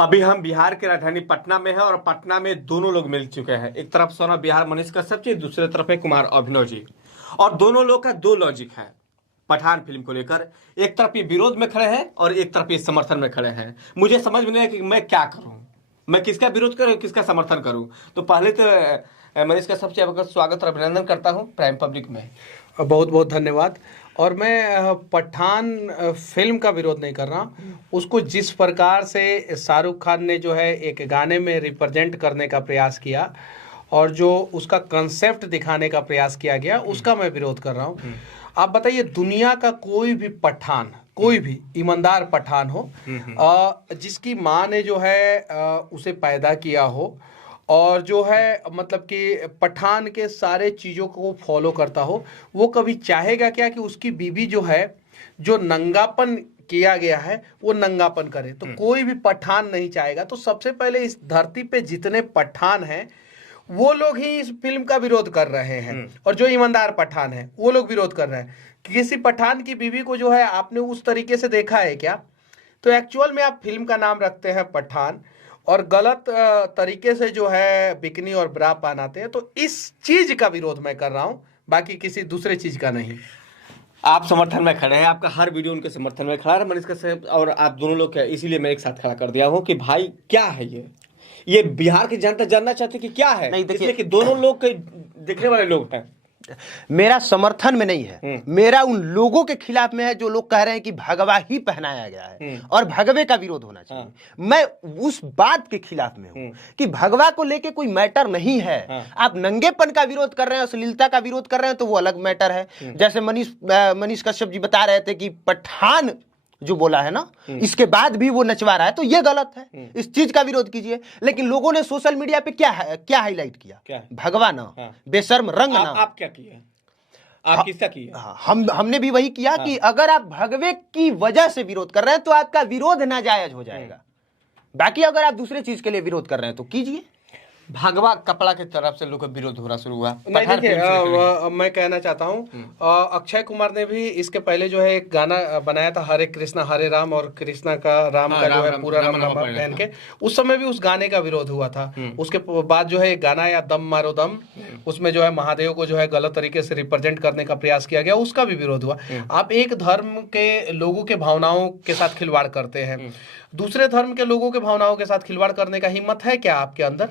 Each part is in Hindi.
अभी हम बिहार की राजधानी पटना में है और पटना में दोनों लोग मिल चुके हैं। एक तरफ सोना बिहार मनीष कश्यप जी, दूसरे तरफ है कुमार अभिनव जी। और दोनों लोग का दो लॉजिक है पठान फिल्म को लेकर। एक तरफ ये विरोध में खड़े हैं और एक तरफ ये समर्थन में खड़े हैं। मुझे समझ में नहीं है कि मैं क्या करूं, मैं किसका विरोध करूं, किसका समर्थन करूं। तो पहले तो मनीष कश्यप जी आपका स्वागत और अभिनंदन करता हूं प्राइम पब्लिक में। बहुत बहुत धन्यवाद। और मैं पठान फिल्म का विरोध नहीं कर रहा, उसको जिस प्रकार से शाहरुख खान ने जो है एक गाने में रिप्रेजेंट करने का प्रयास किया और जो उसका कंसेप्ट दिखाने का प्रयास किया गया, उसका मैं विरोध कर रहा हूँ। आप बताइए, दुनिया का कोई भी पठान, कोई भी ईमानदार पठान हो, जिसकी माँ ने जो है उसे पैदा किया हो और जो है मतलब कि पठान के सारे चीज़ों को फॉलो करता हो, वो कभी चाहेगा क्या कि उसकी बीवी जो है, जो नंगापन किया गया है वो नंगापन करे? तो कोई भी पठान नहीं चाहेगा। तो सबसे पहले इस धरती पे जितने पठान हैं वो लोग ही इस फिल्म का विरोध कर रहे हैं, और जो ईमानदार पठान है वो लोग विरोध कर रहे हैं। किसी पठान की बीवी को जो है आपने उस तरीके से देखा है क्या? तो एक्चुअल में आप फिल्म का नाम रखते हैं पठान और गलत तरीके से जो है बिकनी और ब्रा पहनाते हैं। तो इस चीज का विरोध मैं कर रहा हूं, बाकी किसी दूसरे चीज का नहीं। आप समर्थन में खड़े हैं, आपका हर वीडियो उनके समर्थन में खड़ा है मनीष कश्यप, और आप दोनों लोग क्या, इसीलिए मैं एक साथ खड़ा कर दिया हूँ कि भाई क्या है ये बिहार की जनता जानना चाहती है कि क्या है। नहीं, देखिए इसलिए कि दोनों लोग के देखने वाले लोग हैं। मेरा समर्थन में नहीं है, मेरा उन लोगों के खिलाफ में है जो लोग कह रहे हैं कि भगवा ही पहनाया गया है और भगवे का विरोध होना चाहिए। मैं उस बात के खिलाफ में हूं कि भगवा को लेके कोई मैटर नहीं है। आप नंगेपन का विरोध कर रहे हैं, अश्लीलता का विरोध कर रहे हैं, तो वो अलग मैटर है। जैसे मनीष कश्यप जी बता रहे थे कि पठान जो बोला है ना, इसके बाद भी वो नचवा रहा है, तो ये गलत है। इस चीज का विरोध कीजिए। लेकिन लोगों ने सोशल मीडिया पे क्या हाईलाइट किया? भगवा ना, बेशर्म रंग ना। आप क्या किया? आप किसका किया? हमने भी वही किया कि अगर आप भगवे की वजह से विरोध कर रहे हैं तो आपका विरोध नाजायज हो जाएगा। बाकी अगर आप दूसरे चीज के लिए विरोध कर रहे हैं तो कीजिए। भगवा कपड़ा की तरफ से लोग का विरोध हो रहा शुरू हुआ। नहीं, देखिए मैं कहना चाहता हूँ, अक्षय कुमार ने भी इसके पहले जो है एक गाना बनाया था, हरे कृष्णा हरे राम, और कृष्णा का राम का जो है पूरा राम पहन के, उस समय भी उस गाने का विरोध हुआ था। उसके बाद जो है एक गाना या दम मारो दम, उसमें जो है महादेव को जो है गलत तरीके से रिप्रेजेंट करने का प्रयास किया गया, उसका भी विरोध हुआ। आप एक धर्म के लोगों के भावनाओं के साथ खिलवाड़ करते हैं, दूसरे धर्म के लोगों के भावनाओं के साथ खिलवाड़ करने का हिम्मत है क्या आपके अंदर?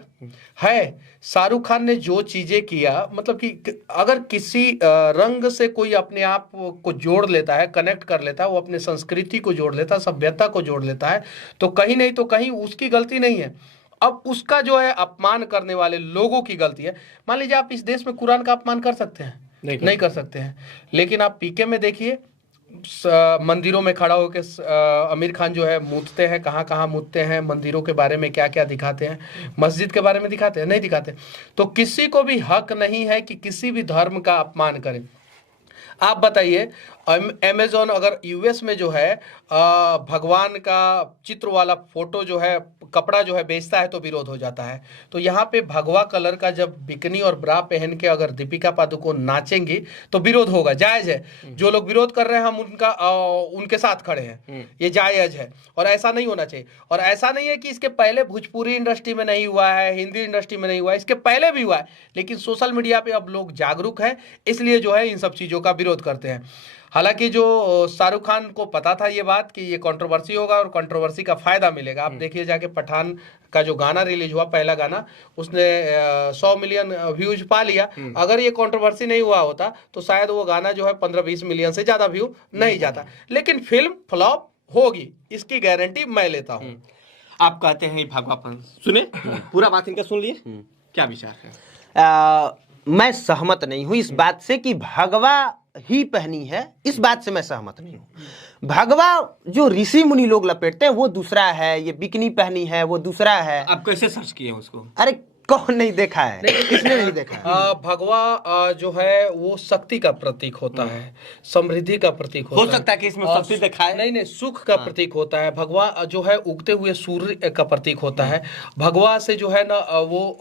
है। शाहरुख खान ने जो चीजें किया, मतलब कि अगर किसी रंग से कोई अपने आप को जोड़ लेता है, कनेक्ट कर लेता है, वो अपने संस्कृति को जोड़ लेता है, सभ्यता को जोड़ लेता है, तो कहीं नहीं तो कहीं उसकी गलती नहीं है। अब उसका जो है अपमान करने वाले लोगों की गलती है। मान लीजिए आप इस देश में कुरान का अपमान कर सकते हैं? नहीं कर सकते हैं। लेकिन आप पीके में देखिए, मंदिरों में खड़ा होकर आमिर खान जो है मूतते हैं, कहाँ कहाँ मूतते हैं, मंदिरों के बारे में क्या क्या दिखाते हैं, मस्जिद के बारे में दिखाते हैं? नहीं दिखाते। तो किसी को भी हक नहीं है कि किसी भी धर्म का अपमान करें। आप बताइए, अमेजोन अगर यूएस में जो है भगवान का चित्र वाला फोटो जो है, कपड़ा जो है बेचता है तो विरोध हो जाता है। तो यहाँ पे भगवा कलर का जब बिकनी और ब्रा पहन के अगर दीपिका पादुकोण नाचेंगी तो विरोध होगा, जायज है। जो लोग विरोध कर रहे हैं हम उनके साथ खड़े हैं, ये जायज है और ऐसा नहीं होना चाहिए। और ऐसा नहीं है कि इसके पहले भोजपुरी इंडस्ट्री में नहीं हुआ है, हिंदी इंडस्ट्री में नहीं हुआ है, इसके पहले भी हुआ है। लेकिन सोशल मीडिया पे अब लोग जागरूक हैं, इसलिए जो है इन सब चीज़ों का विरोध करते हैं। हालांकि जो शाहरुख खान को पता था ये बात कि ये कंट्रोवर्सी होगा और कंट्रोवर्सी का फायदा मिलेगा। आप देखिए जाके पठान का जो गाना रिलीज हुआ, पहला गाना, उसने 100 मिलियन व्यूज पा लिया। अगर ये कंट्रोवर्सी नहीं हुआ होता तो शायद वो गाना जो है 15-20 मिलियन से ज्यादा व्यू नहीं जाता। लेकिन फिल्म फ्लॉप होगी, इसकी गारंटी मैं लेता हूँ। आप कहते हैं भगवापन, सुने पूरा बात इनका सुन लिए, क्या विचार है? मैं सहमत नहीं हूं इस बात से कि भगवा ही पहनी है, इस बात से मैं सहमत नहीं हूं। भगवा जो ऋषि मुनि लोग लपेटते हैं वो दूसरा है, ये बिकनी पहनी है वो दूसरा है। आप कैसे सर्च किए उसको? अरे कौन नहीं देखा है, किसने नहीं देखा? भगवा जो है वो शक्ति का प्रतीक होता है, समृद्धि का प्रतीक होता है। हो सकता है कि इसमें शक्ति दिखाए। नहीं, सुख का प्रतीक होता है। भगवा जो है उगते हुए सूर्य का प्रतीक होता है। भगवा से जो है ना वो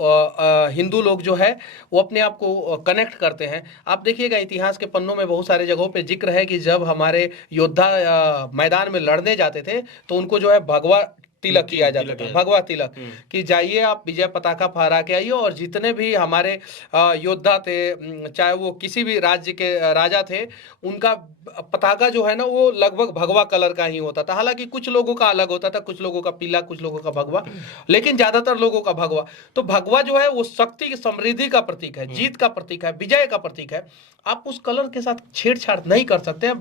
हिंदू लोग जो है वो अपने आप को कनेक्ट करते हैं। आप देखिएगा इतिहास के पन्नों में बहुत सारे जगहों पे जिक्र है कि जब हमारे योद्धा मैदान में लड़ने जाते थे तो उनको जो है भगवा तिलक किया जाता था, भगवा तिलक, कि जाइए आप विजय पताका फहरा के आइए और जितने भी हमारे योद्धा थे, चाहे वो किसी भी राज्य के राजा थे, उनका पताका जो है ना वो लगभग भगवा कलर का ही होता था। हालांकि कुछ लोगों का अलग होता था, कुछ लोगों का पीला, कुछ लोगों का भगवा, लेकिन ज्यादातर लोगों का भगवा। तो भगवा जो है वो शक्ति की, समृद्धि का प्रतीक है, जीत का प्रतीक है, विजय का प्रतीक है। आप उस कलर के साथ छेड़छाड़ नहीं कर सकते हैं,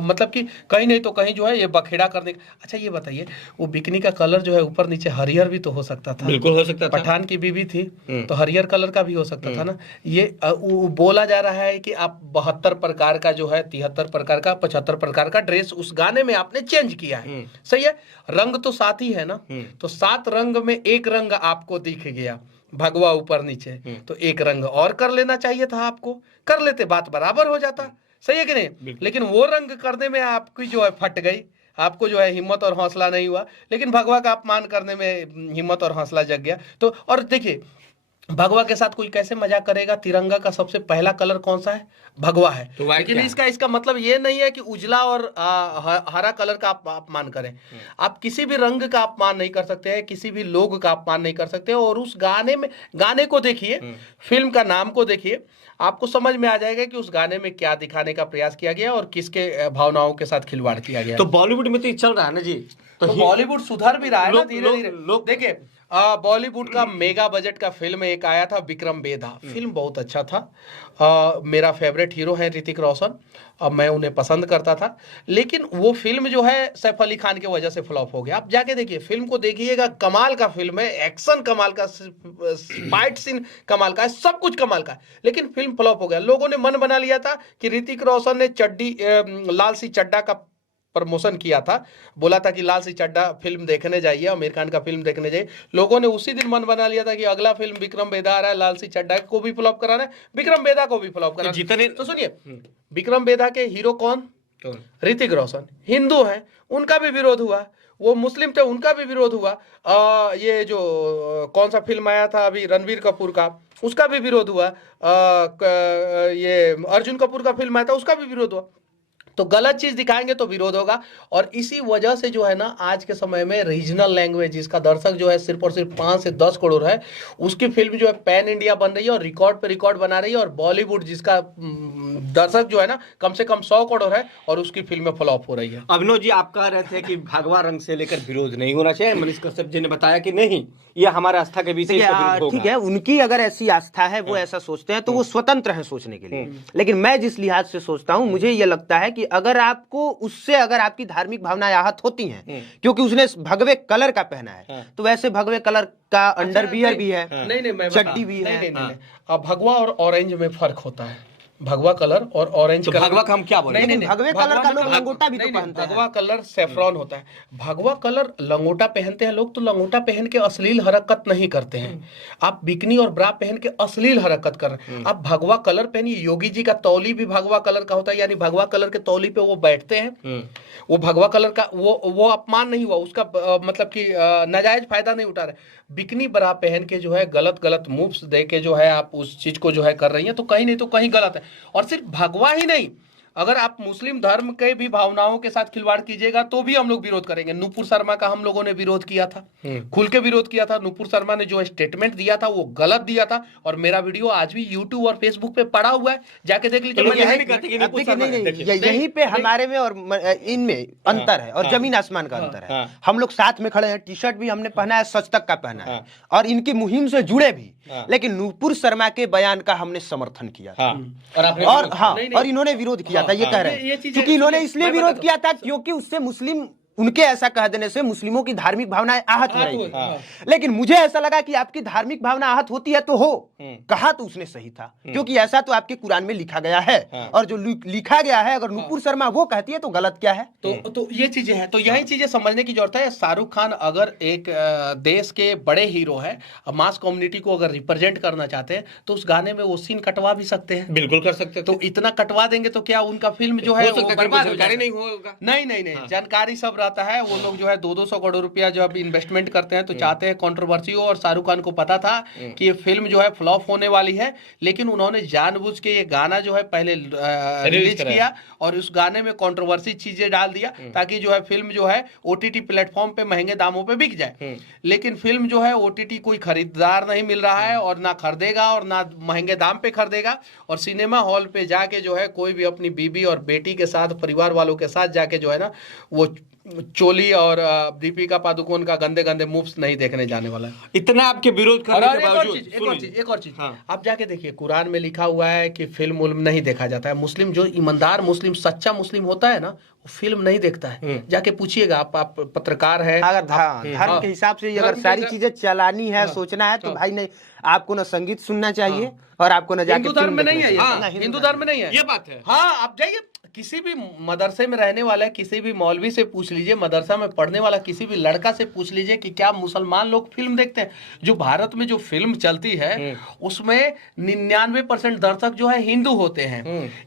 मतलब कि कहीं नहीं तो कहीं जो है ये बखेड़ा करने। अच्छा ये बताइए, वो बिकनी का कलर जो है ऊपर नीचे हरियर भी तो हो सकता था। बिल्कुल हो सकता था। पठान की बीवी थी तो हरियर कलर का भी हो सकता था ना। ये बोला जा रहा है कि आप 72 प्रकार का जो है, 73 प्रकार का, 75 प्रकार का ड्रेस उस गाने में आपने चेंज किया है। सही है, रंग तो 7 ही है ना, तो 7 रंग में एक रंग आपको दिख गया, भगवा ऊपर नीचे, तो एक रंग और कर लेना चाहिए था, आपको कर लेते, बात बराबर हो जाता। सही है कि नहीं? लेकिन वो रंग करने में आपकी जो है फट गई, आपको जो है हिम्मत और हौसला नहीं हुआ, लेकिन भगवा का अपमान करने में हिम्मत और हौसला जग गया। तो और देखिए, भगवा के साथ कोई कैसे मजाक करेगा? तिरंगा का सबसे पहला कलर कौन सा है? भगवा है। तो लेकिन इसका मतलब ये नहीं है कि उजला और हरा कलर का आप अपमान करें। आप किसी भी रंग का अपमान नहीं कर सकते हैं, किसी भी लोग का अपमान नहीं कर सकते। और उस गाने को देखिए, फिल्म का नाम को देखिए, आपको समझ में आ जाएगा कि उस गाने में क्या दिखाने का प्रयास किया गया और किसके भावनाओं के साथ खिलवाड़ किया गया। तो बॉलीवुड में तो ये चल रहा है ना जी, तो बॉलीवुड सुधर भी रहा है ना धीरे धीरे। देखिए, बॉलीवुड का मेगा बजट का फिल्म एक आया था, विक्रम बेदा। फिल्म बहुत अच्छा था। मेरा फेवरेट हीरो है ऋतिक रोशन, मैं उन्हें पसंद करता था। लेकिन वो फिल्म जो है सैफ अली खान की वजह से फ्लॉप हो गया। आप जाके देखिए, फिल्म को देखिएगा, कमाल का फिल्म है, एक्शन कमाल का, फाइट सीन कमाल का है, सब कुछ कमाल का है, लेकिन फिल्म फ्लॉप हो गया। लोगों ने मन बना लिया था कि ऋतिक रोशन ने लाल सी चड्डा का प्रमोशन किया था, बोला था कि लाल सी चड्डा फिल्म देखने जाइए, आमिर खान का फिल्म देखने जाइए। लोगों ने उसी दिन मन बना लिया था कि अगला फिल्म विक्रम बेदा आ रहा है, लाल सी चड्डा को भी फ्लॉप कराना है, विक्रम बेदा को भी फ्लॉप कराना है। जितने तो सुनिए, विक्रम बेदा के हीरो कौन? ऋतिक रोशन। हिंदू है, उनका भी विरोध हुआ। वो मुस्लिम थे, उनका भी विरोध हुआ। ये जो कौन सा फिल्म आया था अभी रणबीर कपूर का, उसका भी विरोध हुआ। ये अर्जुन कपूर का फिल्म आया था, उसका भी विरोध हुआ। तो गलत चीज दिखाएंगे तो विरोध होगा। और इसी वजह से जो है ना, आज के समय में रीजनल लैंग्वेज, जिसका दर्शक जो है सिर्फ और सिर्फ 5 से 10 करोड़ है, उसकी फिल्म जो है पैन इंडिया बन रही है और रिकॉर्ड पे रिकॉर्ड बना रही है। और बॉलीवुड जिसका दर्शक जो है ना कम से कम 100 करोड़ है, और उसकी फिल्में फ्लॉप हो रही है। अभिनव जी, आप कह रहे थे कि भगवा रंग से लेकर विरोध नहीं होना चाहिए। मनीष कश्यप जी ने बताया कि नहीं, ये हमारे आस्था के विषय से ठीक है, उनकी अगर ऐसी आस्था है, वो ऐसा सोचते हैं, तो वो स्वतंत्र है सोचने के लिए। लेकिन मैं जिस लिहाज से सोचता हूं, मुझे ये लगता है कि अगर आपको उससे, अगर आपकी धार्मिक भावनाएं आहत होती हैं क्योंकि उसने भगवे कलर का पहना है, तो वैसे भगवे कलर का अंडरवियर भी है, चड्डी भी है। अब भगवा और ऑरेंज में फर्क होता है। भगवा कलर और ऑरेंज कलर, भगवा का हम क्या बोले? नहीं, भगवे कलर का लोग लंगोटा भी तो पहनते हैं। भगवा कलर सेफ्रॉन होता है, भगवा कलर लंगोटा पहनते हैं लोग, तो लंगोटा पहन के अश्लील हरकत नहीं करते हैं। आप बिकनी और ब्रा पहन के अश्लील हरकत कर रहे हैं। आप भगवा कलर पहनिए। योगी जी का तौली भी भगवा कलर का होता है, यानी भगवा कलर के तौली पे वो बैठते हैं। वो भगवा कलर का वो अपमान नहीं हुआ उसका, मतलब कि नाजायज फायदा नहीं उठा रहे। बिकनी ब्रा पहन के जो है गलत मूव्स दे के जो है आप उस चीज को जो है कर रही हैं, तो कहीं नहीं तो कहीं गलत है। और सिर्फ भगवा ही नहीं, अगर आप मुस्लिम धर्म के भी भावनाओं के साथ खिलवाड़ कीजिएगा तो भी हम लोग विरोध करेंगे। नुपुर शर्मा का हम लोगों ने विरोध किया था, खुल के विरोध किया था। नुपुर शर्मा ने जो स्टेटमेंट दिया था वो गलत दिया था, और मेरा वीडियो आज भी यूट्यूब और फेसबुक पे पड़ा हुआ है, जाके देख लीजिए। यहीं पे हमारे में और इनमें अंतर है, और जमीन आसमान का अंतर है। हम लोग साथ में खड़े हैं, टी शर्ट भी हमने पहना है, सच तक का पहना है, और इनकी मुहिम से जुड़े भी। लेकिन नुपुर शर्मा के बयान का हमने समर्थन किया और इन्होंने विरोध किया था। ये कह रहे हैं क्योंकि इन्होंने इसलिए विरोध किया था क्योंकि उससे मुस्लिम, उनके ऐसा कह देने से मुस्लिमों की धार्मिक भावनाएं आहत हो रही थी। लेकिन मुझे ऐसा लगा कि आपकी धार्मिक भावना आहत होती है तो हो, कहा तो उसने सही था, क्योंकि ऐसा तो आपके कुरान में लिखा गया है। और जो लिखा गया है, अगर नुपुर शर्मा वो कहती है तो गलत क्या है? तो ये चीजें हैं, तो यही चीजें समझने की जरूरत है। शाहरुख खान अगर एक देश के बड़े हीरो है, मास कम्युनिटी को अगर रिप्रेजेंट करना चाहते हैं, तो उस गाने में वो सीन कटवा भी सकते हैं। बिल्कुल कर सकते हैं। तो इतना कटवा देंगे तो क्या उनका फिल्म जो है जानकारी नहीं होगा? नहीं, जानकारी सब रहता है, वो लोग जो है 200 करोड़ रुपया जब इन्वेस्टमेंट करते हैं तो चाहते हैं कंट्रोवर्सी हो, और शाहरुख खान को पता था कि ये फिल्म जो है फ्लॉप होने वाली है, लेकिन उन्होंने जानबूझ के ये गाना जो है पहले रिलीज किया और उस गाने में कंट्रोवर्सी चीजें डाल दिया ताकि जो है फिल्म जो है ओटीटी प्लेटफॉर्म पे महंगे दामों पे बिक जाए। लेकिन फिल्म जो है ओटीटी कोई खरीदार नहीं मिल रहा है और ना खरीदेगा और ना महंगे दाम पे खरीदेगा, और सिनेमा हॉल पे जाके जो है कोई भी अपनी बीबी और बेटी के साथ, परिवार वालों के साथ जाके जो है ना वो चोली और दीपिका पादुकोण का गंदे गंदे मूव्स नहीं देखने जाने वाला है। इतना आपके विरोध करने के बावजूद एक और चीज आप जाके देखिए, कुरान में लिखा हुआ है कि फिल्म उल्म नहीं देखा जाता है। मुस्लिम जो ईमानदार मुस्लिम, सच्चा मुस्लिम होता है ना, वो फिल्म नहीं देखता है। जाके पूछिएगा, आप पत्रकार है, अगर धर्म के हिसाब से अगर सारी चीजें चलानी है, सोचना है, तो भाई नहीं, आपको ना संगीत सुनना चाहिए और आपको ना जाके हिंदू धर्म में नहीं है, हिंदू धर्म में नहीं है, ये बात है। हाँ, आप जाइए किसी भी मदरसे में रहने वाला, किसी भी मौलवी से पूछ लीजिए, मदरसा में पढ़ने वाला किसी भी लड़का से पूछ लीजिए कि क्या मुसलमान लोग फिल्म देखते हैं। जो भारत में जो फिल्म चलती है उसमें 99% दर्शक जो है हिंदू होते हैं।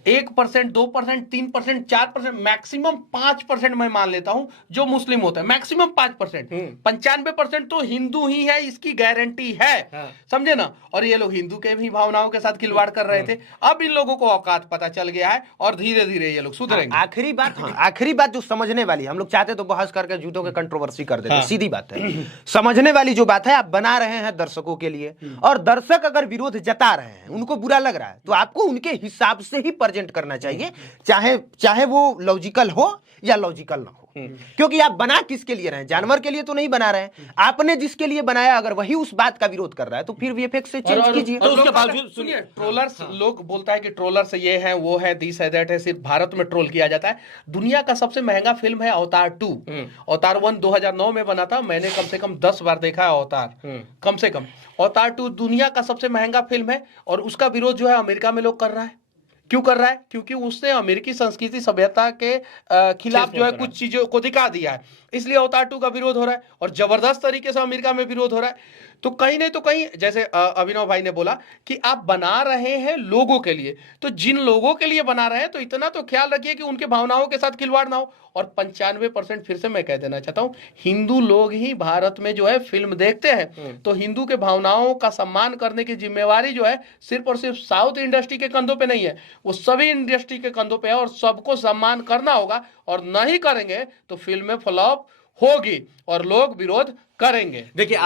1%, 2%, 3%, 4%, मैक्सिमम 5% मैं मान लेता हूं जो मुस्लिम होते हैं, मैक्सिमम 5%। 95% तो हिंदू ही है, इसकी गारंटी है, समझे ना। और ये लोग हिंदू के भी भावनाओं के साथ खिलवाड़ कर रहे थे। अब इन लोगों को औकात पता चल गया है और धीरे धीरे ये लोग सुधरेंगे। आखिरी बात जो समझने वाली, हम लोग चाहते तो बहस करके झूठों के कंट्रोवर्सी कर देते, सीधी बात है। समझने वाली जो बात है, आप बना रहे हैं दर्शकों के लिए, और दर्शक अगर विरोध जता रहे हैं, उनको बुरा लग रहा है, तो आपको उनके हिसाब से ही प्रेजेंट करना चाहिए, चाहे वो लॉजिकल हो या लॉजिकल ना हो। क्योंकि आप बना किसके लिए रहे हैं? जानवर के लिए तो नहीं बना रहे हैं। आपने जिसके लिए बनाया, अगर वही उस बात का विरोध कर रहा है, तो फिर वीएफएक्स से चेंज कीजिए। तो उसके बावजूद सुनिए, ट्रोलर्स लोग बोलता है कि ट्रोलर्स ये है, वो है, दिस है, दैट है, सिर्फ भारत में ट्रोल किया जाता है। दुनिया का सबसे महंगा फिल्म है अवतार 2। अवतार 1 2009 में बना था, मैंने कम से कम 10 बार देखा है अवतार, कम से कम। अवतार 2 दुनिया का सबसे महंगा फिल्म है, और उसका विरोध जो है अमेरिका में लोग कर रहा है। क्यों कर रहा है? क्योंकि उसने अमेरिकी संस्कृति सभ्यता के खिलाफ जो है कुछ चीजों को दिखा दिया है, इसलिए अवतार 2 का विरोध हो रहा है, और जबरदस्त तरीके से अमेरिका में विरोध हो रहा है। तो कहीं नहीं तो कहीं, जैसे अभिनव भाई ने बोला कि आप बना रहे हैं लोगों के लिए, तो जिन लोगों के लिए बना रहे हैं, तो इतना तो ख्याल रखिए कि उनके भावनाओं के साथ खिलवाड़ ना हो। और 95% फिर से मैं कह देना चाहता हूं, हिंदू लोग ही भारत में जो है फिल्म देखते हैं, तो हिंदू के भावनाओं का सम्मान करने की जिम्मेवारी जो है सिर्फ और सिर्फ साउथ इंडस्ट्री के कंधों पे नहीं है, वो सभी इंडस्ट्री के कंधों पे है, और सबको सम्मान करना होगा। और नहीं करेंगे तो फिल्में फ्लॉप होगी और लोग विरोध करेंगे। देखिए